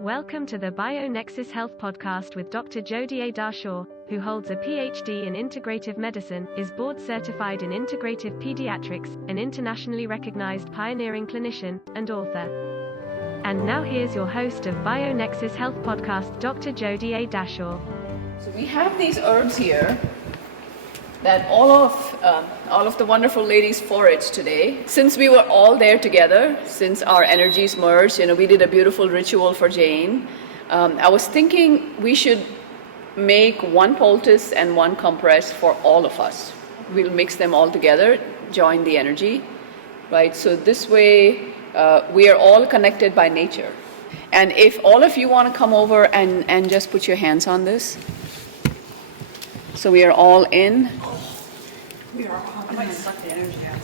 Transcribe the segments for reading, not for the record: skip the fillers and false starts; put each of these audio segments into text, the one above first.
Welcome to the BioNexus Health Podcast with Dr. Jodie A. Dashore, who holds a PhD in Integrative Medicine, is board certified in Integrative Pediatrics, an internationally recognized pioneering clinician, and author. And now here's your host of BioNexus Health Podcast, Dr. Jodie A. Dashore. So we have these herbs here that all of the wonderful ladies foraged today. Since we were all there together, since our energies merged, we did a beautiful ritual for Jane. I was thinking we should make one poultice and one compress for all of us. We'll mix them all together, join the energy, right? So this way, we are all connected by nature. And if all of you want to come over and just put your hands on this. So we are all in. I might suck the energy out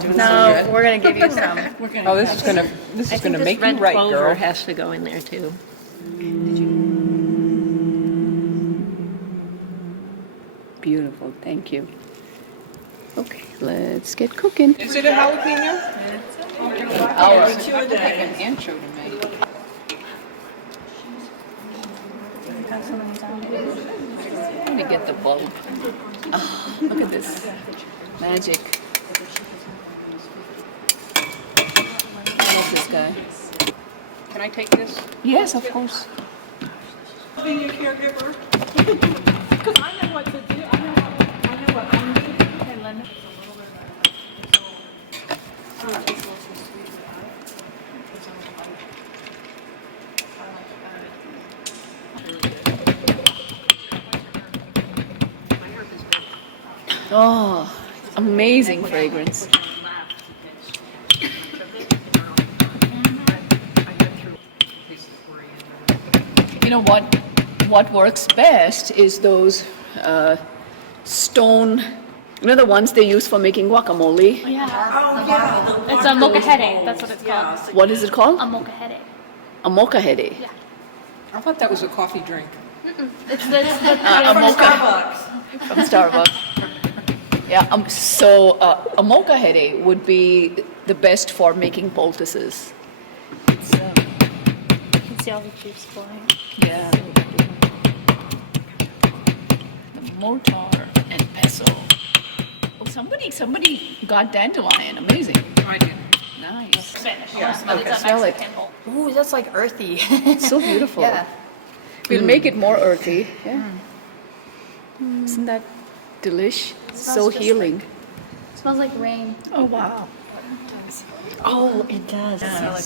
today. No, we're gonna give you some. Oh, this is gonna make you right, clover girl. has to go in there too. Beautiful, thank you. Okay, let's get cooking. Is it a jalapeno? Ours. Take an intro to me. Let me get the bulb. Oh, look at this. Magic. I love this guy. Can I take this? Yes, of course. Being your caregiver. Because I know what to do. I know what I need. Okay, Linda. Oh, amazing fragrance. You know what works best is those stone, the ones they use for making guacamole. It's a molcajete. That's what it's called. What is it called? A molcajete. A molcajete. Yeah. I thought that was a coffee drink. It's the A mocha from Starbucks. Yeah, so a molcajete would be the best for making poultices. It's, you can see all the juice flowing. yeah. The mortar and pestle. Oh, somebody got dandelion. Amazing. I did. Nice. Spanish. Yeah. But it's a Smell it. Mexican bowl. Ooh, that's like earthy. So beautiful. Yeah. We'll make it more earthy. Yeah. Isn't that delish? So just healing. It smells like rain. Oh wow. Oh, it does. Can I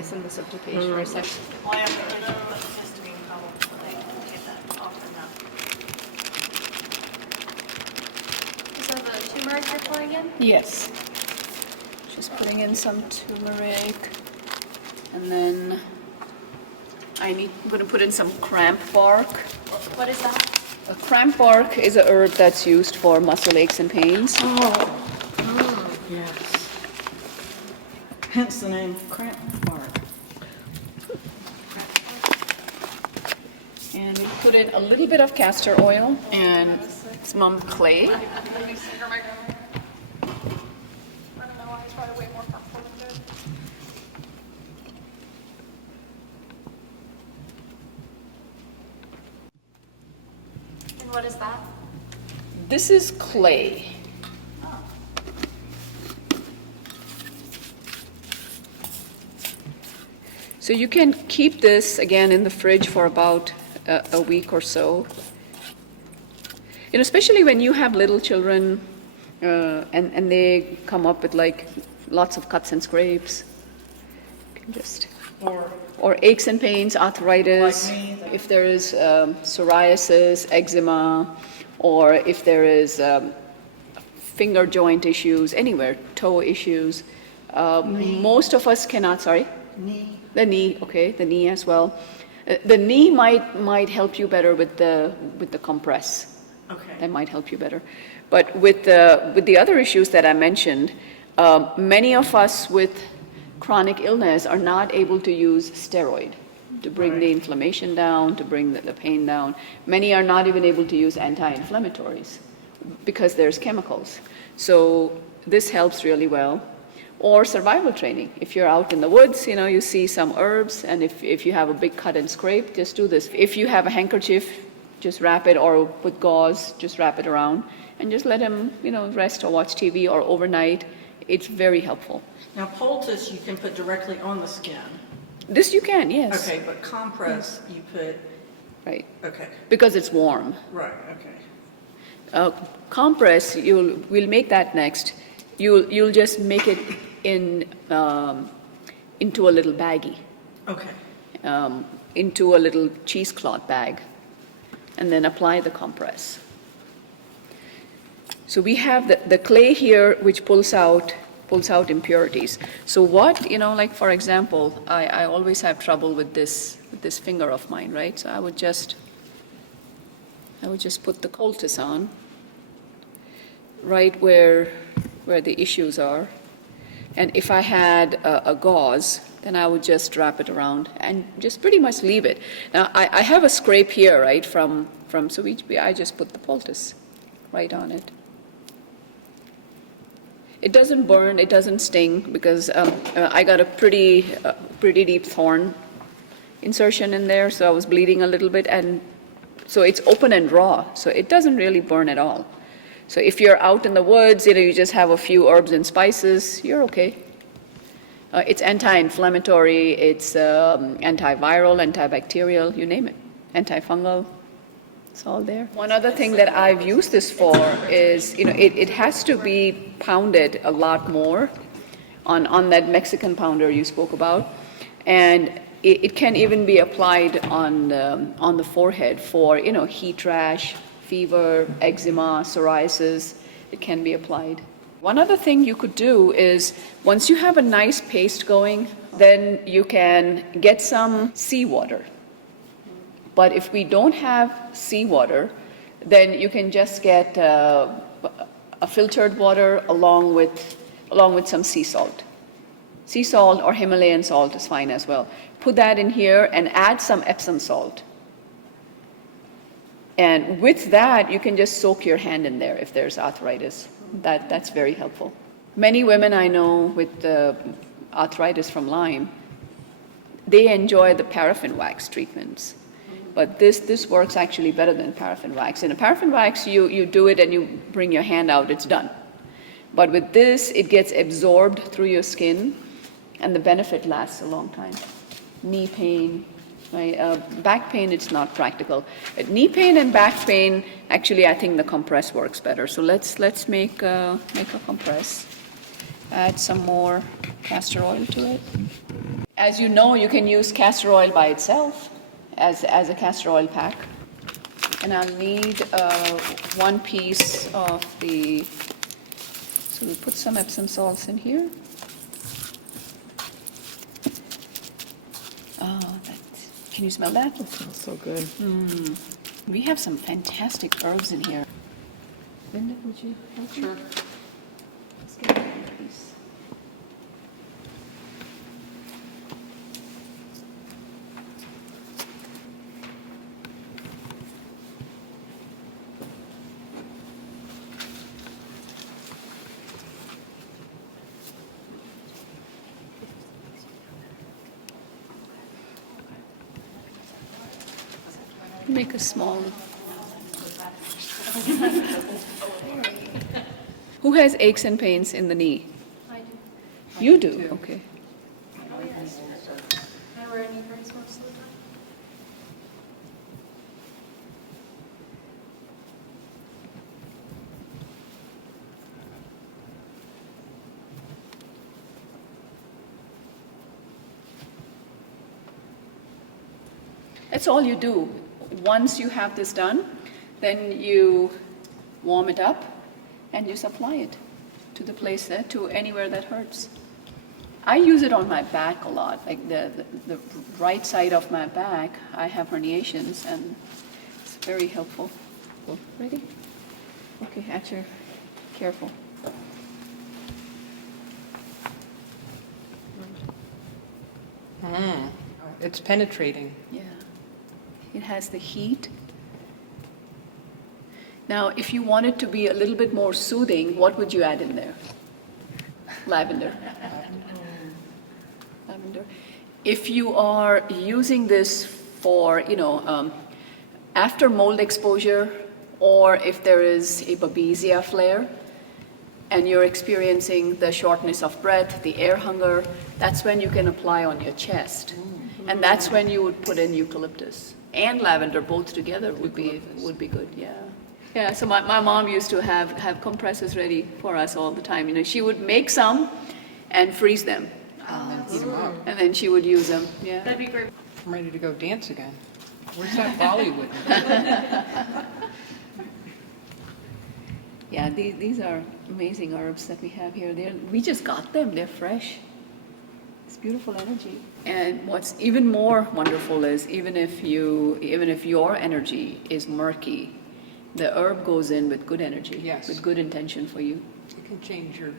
send this up to Paige for a second? Is that the turmeric you're pouring in? Yes. Just putting in some turmeric, and then I'm going to put in some cramp bark. What is that? A cramp bark is a herb that's used for muscle aches and pains. Yes. Hence the name cramp bark. And we put in a little bit of castor oil and some clay. And what is that? This is clay. So you can keep this again in the fridge for about a week or so. Especially when you have little children and they come up with like lots of cuts and scrapes. You can just or aches and pains, arthritis, Like me. if there is psoriasis, eczema, or if there is finger joint issues, anywhere, toe issues. Most of us cannot, sorry? Knee. The knee, okay, the knee as well. The knee might help you better with the compress. Okay. That might help you better. But with the other issues that I mentioned, many of us with chronic illness are not able to use steroid to bring the inflammation down, to bring the pain down. Many are not even able to use anti-inflammatories because there's chemicals. So this helps really well. Or survival training. If you're out in the woods, you see some herbs, and if you have a big cut and scrape, just do this. If you have a handkerchief, just wrap it, or with gauze, just wrap it around, and just let him, rest or watch TV, or overnight. It's very helpful. Now, poultice you can put directly on the skin. This you can, yes. Okay, but compress you put, Right. okay, Because it's warm. right, okay. Compress, we'll make that next. You'll just make it into a little baggie, Okay, into a little cheesecloth bag, and then apply the compress. So we have the clay here, which pulls out impurities. So what, like for example, I always have trouble with this finger of mine, right? So I would just put the poultice on right where the issues are. And if I had a gauze, then I would just wrap it around and just pretty much leave it. Now I have a scrape here, right, from so I just put the poultice right on it. It doesn't burn, it doesn't sting, because I got a pretty deep thorn insertion in there, so I was bleeding a little bit, and so it's open and raw, so it doesn't really burn at all. So if you're out in the woods, you just have a few herbs and spices, you're okay. It's anti-inflammatory, it's antiviral, antibacterial, you name it, antifungal. It's all there. One other thing that I've used this for is, it has to be pounded a lot more on that Mexican pounder you spoke about, and it can even be applied on the forehead for, heat rash, fever, eczema, psoriasis. It can be applied. One other thing you could do is, once you have a nice paste going, then you can get some seawater. But if we don't have seawater, then you can just get a filtered water along with some sea salt. Sea salt or Himalayan salt is fine as well. Put that in here and add some Epsom salt. And with that, you can just soak your hand in there if there's arthritis. That's very helpful. Many women I know with arthritis from Lyme, they enjoy the paraffin wax treatments. But this works actually better than paraffin wax. In a paraffin wax, you do it and you bring your hand out, it's done. But with this, it gets absorbed through your skin, and the benefit lasts a long time. Knee pain, right? Back pain, it's not practical. But knee pain and back pain, actually, I think the compress works better. So let's make a compress. Add some more castor oil to it. As you know, you can use castor oil by itself, as a castor oil pack. And I'll need 1 piece of so we put some Epsom salts in here. Oh, can you smell that? It smells so good. We have some fantastic herbs in here. Linda, would you help me? Sure. Let's get one piece. Make a small. Who has aches and pains in the knee? I do. You do? Okay. Oh, yes. I wear knee brace most of the time. That's all you do. Once you have this done, then you warm it up and you supply it to the place to anywhere that hurts. I use it on my back a lot, like the right side of my back. I have herniations, and it's very helpful. Ready? Okay, actually, careful. It's penetrating. Yeah. It has the heat. Now, if you want it to be a little bit more soothing, what would you add in there? Lavender. Lavender. If you are using this for, after mold exposure, or if there is a babesia flare, and you're experiencing the shortness of breath, the air hunger, that's when you can apply on your chest. And that's when you would put in eucalyptus and lavender both together would be good, yeah. Yeah, so my mom used to have compresses ready for us all the time. She would make some and freeze them. And then heat them up. And then she would use them, yeah. That'd be great. I'm ready to go dance again. Where's that Bollywood? Yeah, these are amazing herbs that we have here. We just got them, they're fresh. It's beautiful energy. And what's even more wonderful is even if your energy is murky, the herb goes in with good energy, Yes. with good intention for you. It can change your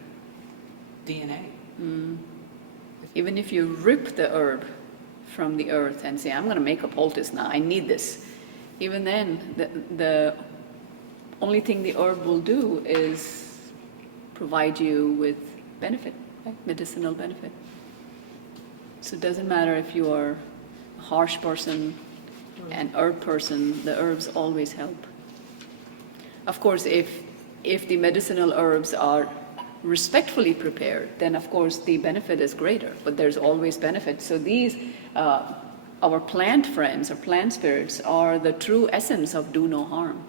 DNA. Even if you rip the herb from the earth and say, I'm going to make a poultice now, I need this. Even then, the only thing the herb will do is provide you with benefit, right? Medicinal benefit. So it doesn't matter if you are a harsh person, an herb person, the herbs always help. Of course, if the medicinal herbs are respectfully prepared, then of course the benefit is greater, but there's always benefit. So these, our plant friends or plant spirits are the true essence of do no harm.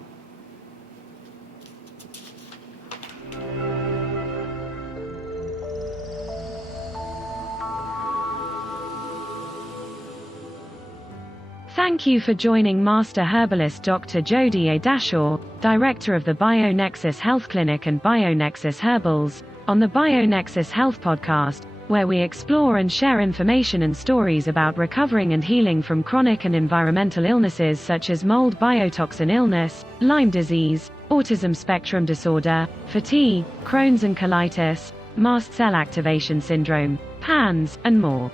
Thank you for joining Master Herbalist Dr. Jodie A. Dashore, Director of the BioNexus Health Clinic and BioNexus Herbals, on the BioNexus Health Podcast, where we explore and share information and stories about recovering and healing from chronic and environmental illnesses such as mold biotoxin illness, Lyme disease, autism spectrum disorder, fatigue, Crohn's and colitis, mast cell activation syndrome, PANS, and more.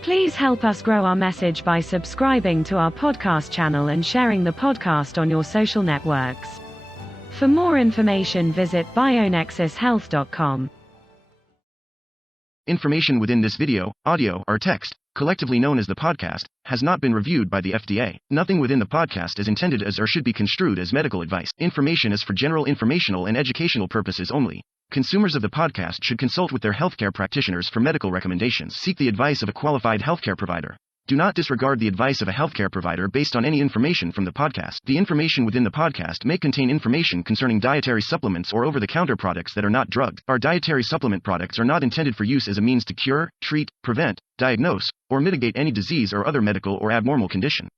Please help us grow our message by subscribing to our podcast channel and sharing the podcast on your social networks. For more information, visit bionexushealth.com. Information within this video, audio, or text, collectively known as the podcast, has not been reviewed by the FDA. Nothing within the podcast is intended as or should be construed as medical advice. Information is for general informational and educational purposes only. Consumers of the podcast should consult with their healthcare practitioners for medical recommendations. Seek the advice of a qualified healthcare provider. Do not disregard the advice of a healthcare provider based on any information from the podcast. The information within the podcast may contain information concerning dietary supplements or over-the-counter products that are not drugged. Our dietary supplement products are not intended for use as a means to cure, treat, prevent, diagnose, or mitigate any disease or other medical or abnormal condition.